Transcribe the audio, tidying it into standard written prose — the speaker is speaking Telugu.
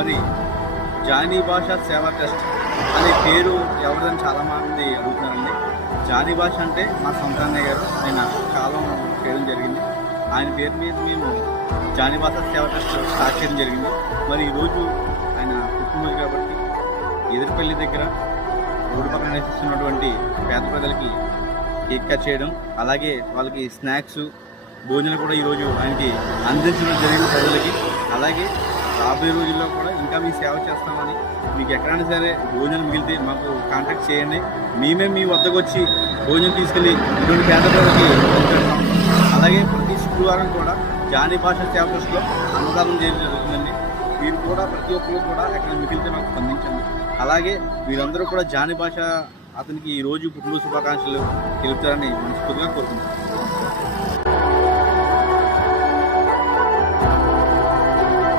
మరి జానీ భాషా సేవా ట్రస్ట్ అనే పేరు ఎవరిదని చాలామంది అడుగుతున్నారండి. జానీ భాష అంటే మా సొంత అన్నయ్య గారు, ఆయన కాలం చేయడం జరిగింది. ఆయన పేరు మీద మేము జానీ భాషా సేవా ట్రస్ట్ స్టార్ట్ చేయడం జరిగింది. మరి ఈరోజు ఆయన పుట్టినరోజు కాబట్టి ఎదురుపల్లి దగ్గర రోడ్డు పక్కన నివసిస్తున్నటువంటి పేద ప్రజలకి కేక్ కట్ చేయడం, అలాగే వాళ్ళకి స్నాక్స్ భోజనం కూడా ఈరోజు ఆయనకి అందించడం జరిగిన ప్రజలకి. అలాగే రాబోయే రోజుల్లో కూడా ఇంకా మీ సేవ చేస్తామని, మీకు ఎక్కడైనా సరే భోజనం మిగిలితే మాకు కాంటాక్ట్ చేయండి. మేమే మీ వద్దకు వచ్చి భోజనం తీసుకెళ్ళి ఇటువంటి పేద ప్రజలకి పంపిస్తాం. అలాగే ప్రతి శుక్రవారం కూడా జానీ భాషా సేవ ట్రస్ట్లో అన్నదానం చేయడం జరుగుతుందండి. మీరు కూడా ప్రతి ఒక్కరు కూడా ఎక్కడ మిగిలితే మాకు స్పందించండి. అలాగే మీరందరూ కూడా జానీ భాష అతనికి ఈరోజు పుట్టినరోజు శుభాకాంక్షలు తెలుపుతారని మనస్ఫూర్తిగా కోరుకుంటున్నాను.